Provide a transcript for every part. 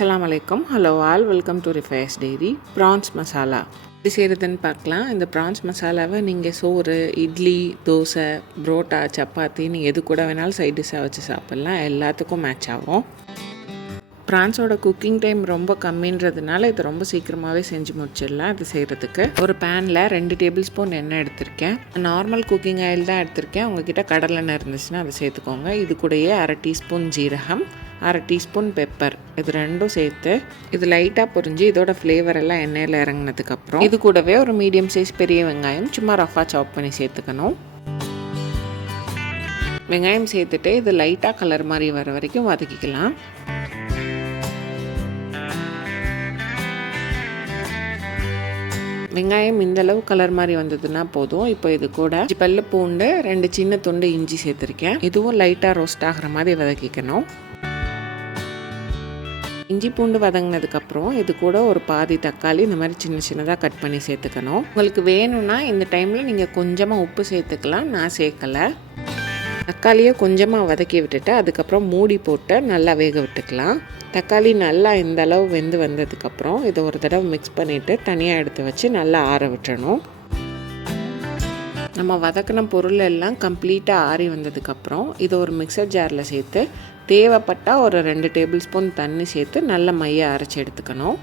அஸ்ஸலாமு அலைக்கும். Hello all, welcome to Rifaya's diary. Prawns masala எப்படி செய்கிறதுன்னு பார்க்கலாம். இந்த ப்ரான்ஸ் மசாலாவை நீங்கள் சோறு, இட்லி, தோசை, புரோட்டா, சப்பாத்தி நீங்கள் எது கூட வேணாலும் சைட் டிஷ்ஷாக வச்சு சாப்பிட்லாம். எல்லாத்துக்கும் மேட்ச் ஆகும். ப்ரான்ஸோட குக்கிங் டைம் ரொம்ப கம்மின்றதுனால இது ரொம்ப சீக்கிரமாகவே செஞ்சு முடிச்சிடலாம். இது செய்கிறதுக்கு ஒரு பேனில் 2 டேபிள் ஸ்பூன் எண்ணெய் எடுத்திருக்கேன். நார்மல் குக்கிங் ஆயில் தான் எடுத்திருக்கேன். உங்ககிட்ட கடலெண்ணெய் இருந்துச்சுன்னா அதை சேர்த்துக்கோங்க. இது கூடயே 1/2 டீஸ்பூன் ஜீரகம், 1/2 டீஸ்பூன் பெப்பர், இது ரெண்டும் சேர்த்து இது லைட்டாக பொரிஞ்சு இதோட ஃப்ளேவர் எல்லாம் எண்ணெயில் இறங்கினதுக்கப்புறம் இது கூடவே ஒரு மீடியம் சைஸ் பெரிய வெங்காயம் சும்மா ரஃபாக சாப் பண்ணி சேர்த்துக்கணும். வெங்காயம் சேர்த்துட்டு இது லைட்டாக கலர் மாதிரி வர வரைக்கும் வதக்கிக்கலாம். வெங்காயம் இந்தளவு கலர் மாதிரி வந்ததுன்னா போதும். இப்போ இது கூட பல்லு பூண்டு, 2 சின்ன துண்டு இஞ்சி சேர்த்துருக்கேன். இதுவும் லைட்டாக ரோஸ்ட் ஆகிற மாதிரி வதக்கிக்கணும். இஞ்சி பூண்டு வதங்கினதுக்கப்புறம் இது கூட ஒரு பாதி தக்காளி இந்த மாதிரி சின்ன சின்னதாக கட் பண்ணி சேர்த்துக்கணும். உங்களுக்கு வேணும்னா இந்த டைமில் நீங்கள் கொஞ்சமாக உப்பு சேர்த்துக்கலாம். நான் சேர்க்கலை. தக்காளியை கொஞ்சமாக வதக்கி விட்டுட்டு அதுக்கப்புறம் மூடி போட்டு நல்லா வேக விட்டுக்கலாம். தக்காளி நல்லா இந்த அளவு வெந்து வந்ததுக்கப்புறம் இதை ஒரு தடவை மிக்ஸ் பண்ணிவிட்டு தனியாக எடுத்து வச்சு நல்லா ஆற விட்டுறணும். நம்ம வதக்கின பொருள் எல்லாம் கம்ப்ளீட்டாக ஆறி வந்ததுக்கப்புறம் இதை ஒரு மிக்சர் ஜாரில் சேர்த்து தேவைப்பட்டால் ஒரு 2 டேபிள் ஸ்பூன் தண்ணி சேர்த்து நல்ல மையை அரைச்சி எடுத்துக்கணும்.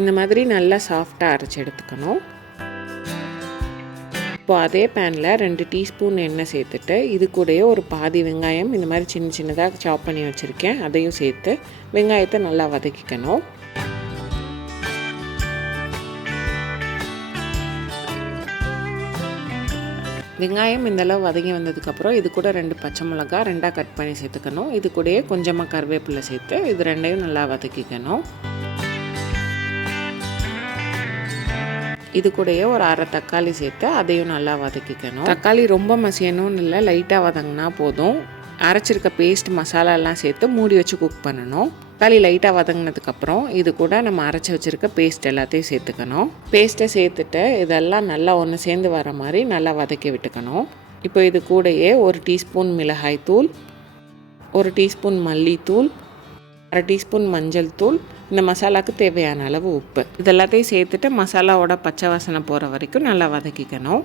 இந்த மாதிரி நல்லா சாஃப்டாக அரைச்சி எடுத்துக்கணும். இப்போ அதே பேனில் 2 டீஸ்பூன் எண்ணெய் சேர்த்துட்டு இது கூடயே ஒரு பாதி வெங்காயம் இந்த மாதிரி சின்ன சின்னதாக சாப் பண்ணி வச்சுருக்கேன். அதையும் சேர்த்து வெங்காயத்தை நல்லா வதக்கிக்கணும். வெங்காயம் இந்தளவு வதங்கி வந்ததுக்கப்புறம் இது கூட 2 பச்சை மிளகா 2ஆக கட் பண்ணி சேர்த்துக்கணும். இது கூடயே கொஞ்சமாக கருவேப்பிலை சேர்த்து இது ரெண்டையும் நல்லா வதக்கிக்கணும். இது கூடயே ஒரு 1/2 தக்காளி சேர்த்து அதையும் நல்லா வதக்கிக்கணும். தக்காளி ரொம்ப மசியணும்னு இல்லை, லைட்டாக வதங்கினா போதும். அரைச்சிருக்க பேஸ்ட் மசாலாலாம் சேர்த்து மூடி வச்சு குக் பண்ணணும். தக்காளி லைட்டாக வதங்கினதுக்கப்புறம் இது கூட நம்ம அரைச்சி வச்சுருக்க பேஸ்ட் எல்லாத்தையும் சேர்த்துக்கணும். பேஸ்ட்டை சேர்த்துட்டு இதெல்லாம் நல்லா ஒன்று சேர்ந்து வர மாதிரி நல்லா வதக்கி விட்டுக்கணும். இப்போ இது கூடயே 1 டீஸ்பூன் மிளகாய் தூள், 1 டீஸ்பூன் மல்லித்தூள், 1/2 டீஸ்பூன் மஞ்சள் தூள், இந்த மசாலாவுக்கு தேவையான அளவு உப்பு, இதெல்லாத்தையும் சேர்த்துட்டு மசாலாவோட பச்சை வாசனை போகிற வரைக்கும் நல்லா வதக்கிக்கணும்.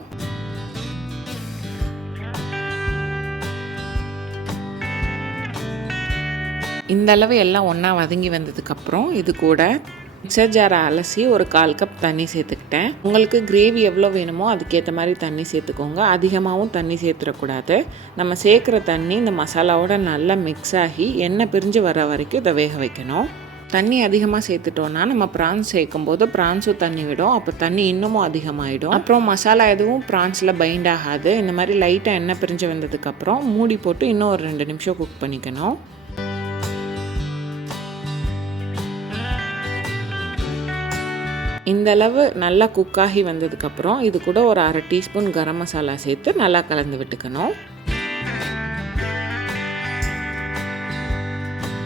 இந்த அளவு எல்லாம் ஒன்றா வதங்கி வந்ததுக்கப்புறம் இது கூட மிக்சர் ஜாரை அலசி ஒரு 1/4 கப் தண்ணி சேர்த்துக்கிட்டேன். உங்களுக்கு கிரேவி எவ்வளோ வேணுமோ அதுக்கேற்ற மாதிரி தண்ணி சேர்த்துக்கோங்க. அதிகமாகவும் தண்ணி சேர்த்துடக்கூடாது. நம்ம சேர்க்குற தண்ணி இந்த மசாலாவோட நல்லா மிக்ஸ் ஆகி எண்ணெய் பிரிஞ்சு வர வரைக்கும் இதை வேக வைக்கணும். தண்ணி அதிகமாக சேர்த்துட்டோன்னா நம்ம ப்ரான்ஸ் சேர்க்கும் போது ப்ரான்ஸும் தண்ணி விடும். அப்போ தண்ணி இன்னமும் அதிகமாகிடும். அப்புறம் மசாலா எதுவும் ப்ரான்ஸில் பைண்ட் ஆகாது. இந்த மாதிரி லைட்டாக எண்ணெய் பிரிஞ்சு வந்ததுக்கப்புறம் மூடி போட்டு இன்னும் ஒரு 2 நிமிஷம் குக் பண்ணிக்கணும். இந்தளவு நல்லா குக்காகி வந்ததுக்கப்புறம் இது கூட ஒரு 1/2 டீஸ்பூன் கரம் மசாலா சேர்த்து நல்லா கலந்து விட்டுக்கணும்.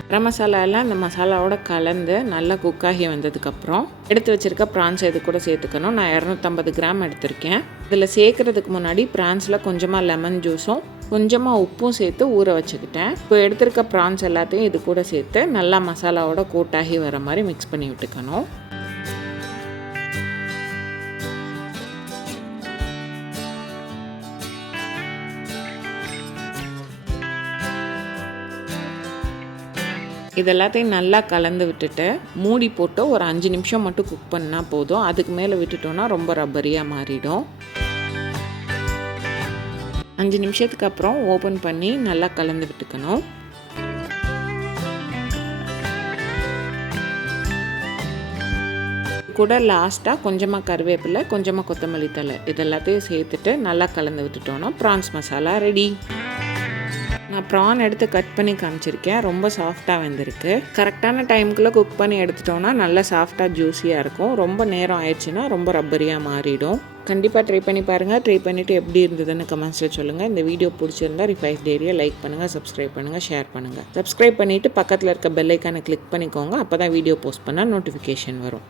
கரம் மசாலாலாம் இந்த மசாலாவோட கலந்து நல்லா குக்காகி வந்ததுக்கப்புறம் எடுத்து வச்சுருக்க ப்ரான்ஸ் இது கூட சேர்த்துக்கணும். நான் 250 கிராம் எடுத்திருக்கேன். இதில் சேர்க்குறதுக்கு முன்னாடி ப்ரான்ஸில் கொஞ்சமாக லெமன் ஜூஸும் கொஞ்சமாக உப்பும் சேர்த்து ஊற வச்சுக்கிட்டேன். இப்போ எடுத்திருக்க ப்ரான்ஸ் எல்லாத்தையும் இது கூட சேர்த்து நல்லா மசாலாவோட கோட்டாகி வர மாதிரி மிக்ஸ் பண்ணி விட்டுக்கணும். இதெல்லாத்தையும் நல்லா கலந்து விட்டுட்டு மூடி போட்டு ஒரு 5 நிமிஷம் மட்டும் குக் பண்ணால் போதும். அதுக்கு மேலே விட்டுட்டோன்னா ரொம்ப ரப்பரியாக மாறிடும். 5 நிமிஷத்துக்கு அப்புறம் ஓப்பன் பண்ணி நல்லா கலந்து விட்டுக்கணும். கூட லாஸ்ட்டாக கொஞ்சமாக கருவேப்பிலை, கொஞ்சமாக கொத்தமல்லி தழை இதெல்லாத்தையும் சேர்த்துட்டு நல்லா கலந்து விட்டுட்டோன்னா ப்ரான்ஸ் மசாலா ரெடி. நான் ப்ரான் எடுத்து கட் பண்ணி காமிச்சிருக்கேன். ரொம்ப சாஃப்டாக வந்திருக்கு. கரெக்டான டைமுக்குள்ளே குக் பண்ணி எடுத்துட்டோன்னா நல்லா சாஃப்டாக ஜூஸியாக இருக்கும். ரொம்ப நேரம் ஆயிடுச்சுன்னா ரொம்ப ரப்பரியாக மாறிடும். கண்டிப்பாக ட்ரை பண்ணி பாருங்கள். ட்ரை பண்ணிவிட்டு எப்படி இருந்ததுன்னு கமெண்ட்ஸில் சொல்லுங்கள். இந்த வீடியோ பிடிச்சிருந்தா ரிஃபயர்ஸ் டைரியை லைக் பண்ணுங்கள், சப்ஸ்கிரைப் பண்ணுங்கள், ஷேர் பண்ணுங்கள். சப்ஸ்கிரைப் பண்ணிவிட்டு பக்கத்தில் இருக்க பெல் ஐக்கானை கிளிக் பண்ணிக்கோங்க. அப்போ தான் வீடியோ போஸ்ட் பண்ணால் நோட்டிஃபிகேஷன் வரும்.